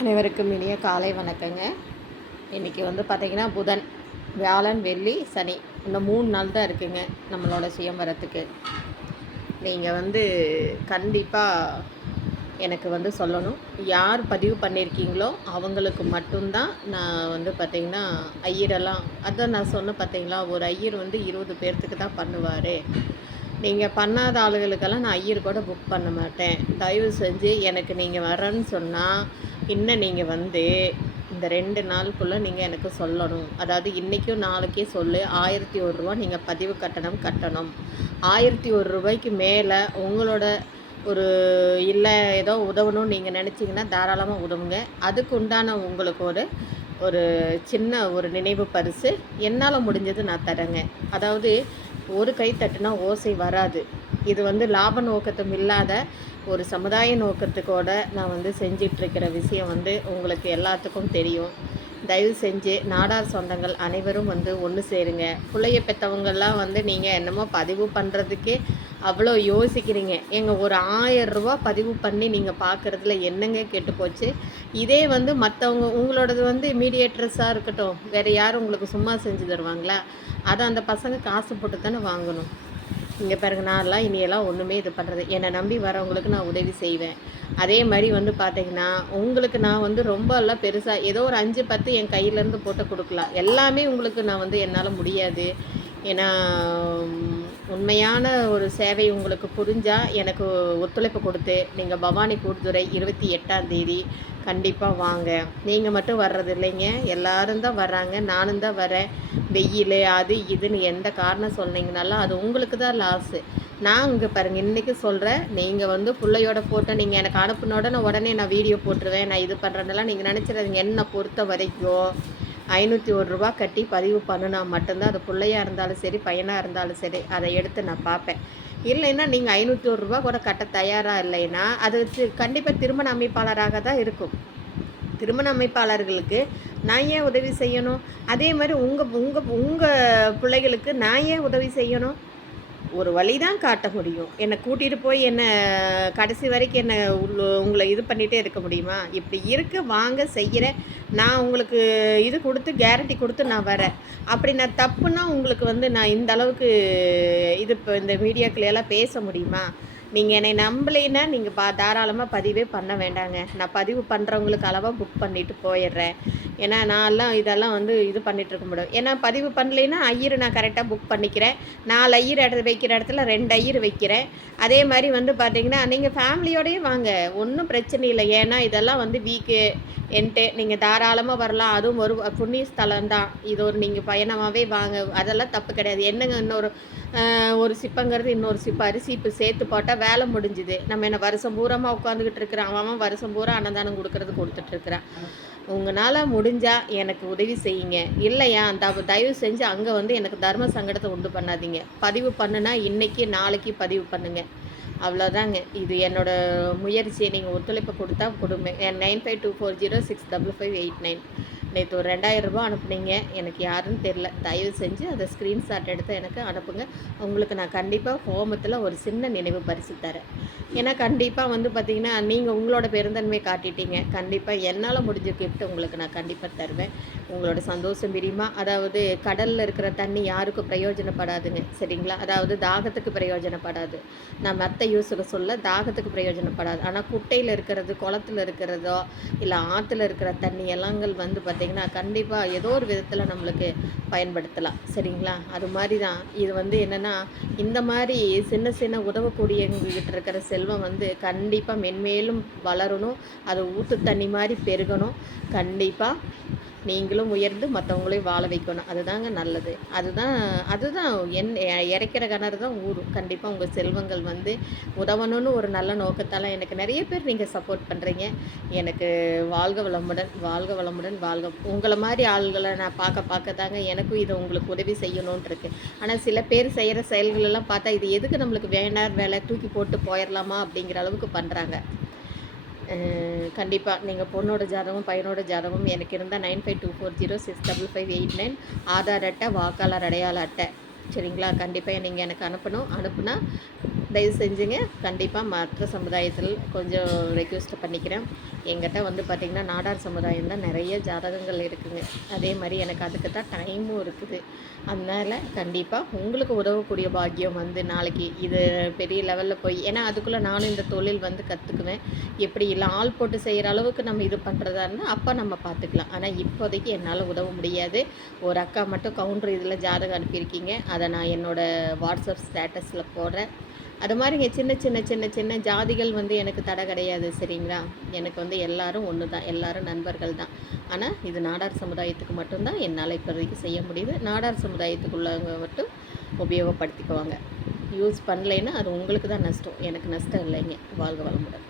அனைவருக்கும் இனிய காலை வணக்கங்க. இன்றைக்கி வந்து பார்த்திங்கன்னா புதன் வியாழன் வெள்ளி சனி. இந்த மூணு நாள் தான் இருக்குங்க நம்மளோட சுயம்பரத்துக்கு நீங்கள் வந்து கண்டிப்பாக எனக்கு வந்து சொல்லணும். யார் பதிவு பண்ணியிருக்கீங்களோ அவங்களுக்கு மட்டும்தான் நான் வந்து பார்த்திங்கன்னா ஐயரெல்லாம் அதான் நான் சொன்னேன் பார்த்தீங்களா ஒரு ஐயர் வந்து இருபது பேர்த்துக்கு தான் பண்ணுவார். நீங்கள் பண்ணாத ஆளுகளுக்கெல்லாம் நான் ஐயர் கூட புக் பண்ண மாட்டேன். தயவு செஞ்சு எனக்கு நீங்கள் வரேன்னு சொன்னால் இன்னும் நீங்கள் வந்து இந்த ரெண்டு நாளுக்குள்ளே நீங்கள் எனக்கு சொல்லணும். அதாவது இன்றைக்கும் நாளைக்கே சொல்லு. ஆயிரத்தி ஒரு ரூபா நீங்கள் பதிவு கட்டணம் கட்டணும். ஆயிரத்தி ஒரு ரூபாய்க்கு மேலே உங்களோட ஒரு இல்லை ஏதோ உதவணும்னு நீங்கள் நினச்சிங்கன்னா தாராளமாக உதவுங்க. அதுக்கு உண்டான உங்களுக்கு ஒரு ஒரு சின்ன ஒரு நினைவு பரிசு. என்னால் முடிஞ்சது நான் தரேங்க. அதாவது ஒரு கை தட்டுனா ஓசை வராது. இது வந்து லாப நோக்கத்தும் இல்லாத ஒரு சமுதாய நோக்கத்துக்கோட நான் வந்து செஞ்சிட்ருக்கிற விஷயம் வந்து உங்களுக்கு எல்லாத்துக்கும் தெரியும். தயவு செஞ்சு நாடார் சொந்தங்கள் அனைவரும் வந்து ஒன்று சேருங்க. பிள்ளைய பெற்றவங்கள்லாம் வந்து நீங்கள் என்னமோ பதிவு பண்ணுறதுக்கே அவ்வளோ யோசிக்கிறீங்க. எங்கள் ஒரு ஆயிரம் ரூபா பதிவு பண்ணி நீங்கள் பார்க்குறதுல என்னங்க கெட்டு போச்சு? இதே வந்து மற்றவங்க உங்களோடது வந்து மீடியேட்டர்ஸாக இருக்கட்டும் வேறு யாரும் உங்களுக்கு சும்மா செஞ்சு தருவாங்களா? அதை அந்த பசங்க காசு போட்டு தானே வாங்கணும். இங்கே பாருங்க நான்லாம் இனியெல்லாம் ஒன்றுமே இது பண்ணுறது என்னை நம்பி வரவங்களுக்கு நான் உதவி செய்வேன். அதே மாதிரி வந்து பார்த்தீங்கன்னா உங்களுக்கு நான் வந்து ரொம்ப எல்லாம் பெருசாக ஏதோ ஒரு அஞ்சு பத்து என் கையிலேருந்து போட்டு கொடுக்கலாம். எல்லாமே உங்களுக்கு நான் வந்து என்னால் முடியாது. ஏன்னா உண்மையான ஒரு சேவை உங்களுக்கு புரிஞ்சால் எனக்கு ஒத்துழைப்பு கொடுத்து நீங்கள் பவானி கூடுதுறை இருபத்தி எட்டாம் தேதி கண்டிப்பாக வாங்க. நீங்கள் மட்டும் வர்றது இல்லைங்க. எல்லாரும் தான் வர்றாங்க. நானும் தான் வரேன். வெயில் அது இதுன்னு எந்த காரணம் சொன்னீங்கனாலும் அது உங்களுக்கு தான் லாஸு நான் இங்கே பாருங்கள் இன்றைக்கி சொல்கிறேன் நீங்கள் வந்து பிள்ளையோட ஃபோட்டோ நீங்கள் எனக்கு அனுப்புன உடனே உடனே நான் வீடியோ போட்டுருவேன் நான் இது பண்ணுறேன்னெல்லாம் நீங்கள் நினச்சிடாதீங்க. என்னை பொறுத்த வரைக்கும் ஐநூற்றி ஒரு ரூபா கட்டி பதிவு பண்ணுனா மட்டும்தான் அது பிள்ளையாக இருந்தாலும் சரி பையனாக இருந்தாலும் சரி அதை எடுத்து நான் பார்ப்பேன். இல்லைன்னா நீங்கள் ஐநூற்றி ஒரு ரூபா கூட கட்ட தயாராக இல்லைன்னா அது கண்டிப்பாக திருமண அமைப்பாளராக தான் இருக்கும். திருமண அமைப்பாளர்களுக்கு நான் ஏன் உதவி செய்யணும்? அதே மாதிரி உங்கள் உங்கள் உங்கள் பிள்ளைகளுக்கு நான் ஏன் உதவி செய்யணும்? ஒரு வழி தான் காட்ட முடியும். என்னை கூட்டிகிட்டு போய் என்னை கடைசி வரைக்கும் என்னை உங்களை இது பண்ணிகிட்டே இருக்க முடியுமா? இப்படி இருக்க வாங்க செய்கிறேன் நான் உங்களுக்கு இது கொடுத்து கேரண்டி கொடுத்து நான் வரேன். அப்படி நான் தப்புன்னா உங்களுக்கு வந்து நான் இந்த அளவுக்கு இது இப்போ இந்த மீடியாக்களையெல்லாம் பேச முடியுமா? நீங்கள் என்னை நம்பலைன்னா நீங்கள் பா தாராளமாக பதிவே பண்ண வேண்டாங்க. நான் பதிவு பண்ணுறவங்களுக்கு அளவாக புக் பண்ணிவிட்டு போயிடுறேன். ஏன்னா நான்லாம் இதெல்லாம் வந்து இது பண்ணிகிட்டு இருக்க முடியும். ஏன்னா பதிவு பண்ணலைன்னா ஐயர் நான் கரெக்டாக புக் பண்ணிக்கிறேன். நாலு ஐயர் இடத்துல வைக்கிற இடத்துல ரெண்டு ஐயர் வைக்கிறேன். அதே மாதிரி வந்து பார்த்தீங்கன்னா நீங்கள் ஃபேமிலியோடயே வாங்க. ஒன்றும் பிரச்சனை இல்லை. ஏன்னா இதெல்லாம் வந்து வீக்கு என்ட்டு. நீங்கள் தாராளமாக வரலாம். அதுவும் ஒரு புண்ணிய ஸ்தலம் தான் இது ஒரு நீங்கள் பயணமாகவே வாங்க. அதெல்லாம் தப்பு கிடையாது. என்னங்க இன்னொரு ஒரு சிப்பங்கிறது இன்னொரு சிப்பம் அரிசி இப்போ சேர்த்து போட்டால் வேலை முடிஞ்சுது. நம்ம என்ன வருஷம் பூரமாக உட்காந்துக்கிட்டு இருக்கிறான் அவன் வருஷம் பூரா அன்னதானம் கொடுக்கறது கொடுத்துட்ருக்குறான் உங்களால் முடிஞ்சால் எனக்கு உதவி செய்யுங்க. இல்லையா அந்த தயவு செஞ்சு அங்கே வந்து எனக்கு தர்ம சங்கடத்தை உண்டு பண்ணாதீங்க. பதிவு பண்ணுனா இன்றைக்கி நாளைக்கு பதிவு பண்ணுங்கள் அவ்வளோதாங்க இது என்னோடய முயற்சியை நீங்கள் ஒத்துழைப்பு கொடுத்தா கொடுங்க nine five two four zero six double five eight nine. நேற்று ஒரு ரெண்டாயிரரூபா அனுப்புனீங்க. எனக்கு யாருன்னு தெரில தயவு செஞ்சு அதை ஸ்க்ரீன்ஷாட் எடுத்து எனக்கு அனுப்புங்க. உங்களுக்கு நான் கண்டிப்பாக ஹோமத்தில் ஒரு சின்ன நினைவு பரிசு தரேன். ஏன்னா கண்டிப்பாக வந்து பார்த்திங்கன்னா நீங்கள் உங்களோட பெருந்தன்மையை காட்டிட்டீங்க. கண்டிப்பாக என்னால் முடிஞ்ச கிஃப்ட் உங்களுக்கு நான் கண்டிப்பாக தருவேன். உங்களோட சந்தோஷம் பிரியுமா? அதாவது கடலில் இருக்கிற தண்ணி யாருக்கும் பிரயோஜனப்படாதுங்க. சரிங்களா? அதாவது தாகத்துக்கு பிரயோஜனப்படாது. நான் மற்ற யூஸுக்கு சொல்ல தாகத்துக்கு பிரயோஜனப்படாது. ஆனால் குட்டையில் இருக்கிறது குளத்தில் இருக்கிறதோ இல்லை ஆற்றுல இருக்கிற தண்ணி எல்லாங்கள் வந்து பார்த்திங்கன்னா கண்டிப்பாக ஏதோ ஒரு விதத்தில் நம்மளுக்கு பயன்படுத்தலாம். சரிங்களா? அது மாதிரி தான் இது வந்து என்னென்னா இந்த மாதிரி சின்ன சின்ன உதவக்கூடியவங்ககிட்ட இருக்கிற செல்வம் வந்து கண்டிப்பாக மென்மேலும் வளரணும். அது ஊற்று தண்ணி மாதிரி பெருகணும். கண்டிப்பாக நீங்களும் உயர்ந்து மற்றவங்களையும் வாழ வைக்கணும். அதுதாங்க நல்லது. அதுதான் அதுதான் என் இறைக்கிற கிணறு தான் ஊறும் கண்டிப்பாக உங்கள் செல்வங்கள் வந்து உதவணும்னு ஒரு நல்ல நோக்கத்தால் எனக்கு நிறைய பேர் நீங்கள் சப்போர்ட் பண்ணுறீங்க எனக்கு வாழ்க வளமுடன் வாழ்க வளமுடன் வாழ்க. உங்களை மாதிரி ஆள்களை நான் பார்க்க பார்க்க தாங்க எனக்கும் இதை உங்களுக்கு உதவி செய்யணுன்ட்டுருக்கு ஆனால் சில பேர் செய்கிற செயல்களெல்லாம் பார்த்தா இது எதுக்கு நம்மளுக்கு வேண்டார் வேலை தூக்கி போட்டு போயிடலாமா அப்படிங்கிற அளவுக்கு பண்ணுறாங்க கண்டிப்பாக நீங்கள் பொண்ணோட ஜாதகம் பையனோட ஜாதகம் எனக்கு இருந்தால் nine five two four zero six double five eight nine Aadhaar அட்டை வாக்காளர் அடையாள அட்டை. சரிங்களா? கண்டிப்பாக நீங்கள் எனக்கு அனுப்பணும். அனுப்புனா தயவு செஞ்சுங்க. கண்டிப்பாக மற்ற சமுதாயத்தில் கொஞ்சம் ரெக்வெஸ்ட் பண்ணிக்கிறேன். எங்கிட்ட வந்து பார்த்திங்கன்னா நாடார் சமுதாயம் தான் நிறைய ஜாதகங்கள் இருக்குதுங்க அதே மாதிரி எனக்கு அதுக்கு தான் டைமும் இருக்குது. அதனால் கண்டிப்பாக உங்களுக்கு உதவக்கூடிய பாக்கியம் வந்து நாளைக்கு இது பெரிய லெவலில் போய் ஏன்னா அதுக்குள்ளே நானும் இந்த தொழில் வந்து கற்றுக்குவேன் எப்படி இல்லை ஆள் போட்டு செய்கிற அளவுக்கு நம்ம இது பண்ணுறதா இருந்தால் அப்போ நம்ம பார்த்துக்கலாம் ஆனால் இப்போதைக்கு என்னால் உதவ முடியாது. ஒரு அக்கா மட்டும் கவுண்டர் இதில் ஜாதகம் அனுப்பியிருக்கீங்க. அதை நான் என்னோடய வாட்ஸ்அப் ஸ்டேட்டஸில் போடுறேன். அது மாதிரிங்க சின்ன சின்ன சின்ன சின்ன ஜாதிகள் வந்து எனக்கு தடை கிடையாது சரிங்களா? எனக்கு வந்து எல்லாரும் ஒன்று தான் எல்லாரும் நண்பர்கள் தான். ஆனால் இது நாடார் சமுதாயத்துக்கு மட்டும்தான் என்னால் இப்போதைக்கு செய்ய முடியுது. நாடார் சமுதாயத்துக்குள்ளவங்க மட்டும் உபயோகப்படுத்திக்குவாங்க. யூஸ் பண்ணலைன்னா அது உங்களுக்கு தான் நஷ்டம். எனக்கு நஷ்டம் இல்லைங்க. வாழ்க வளமுடன்.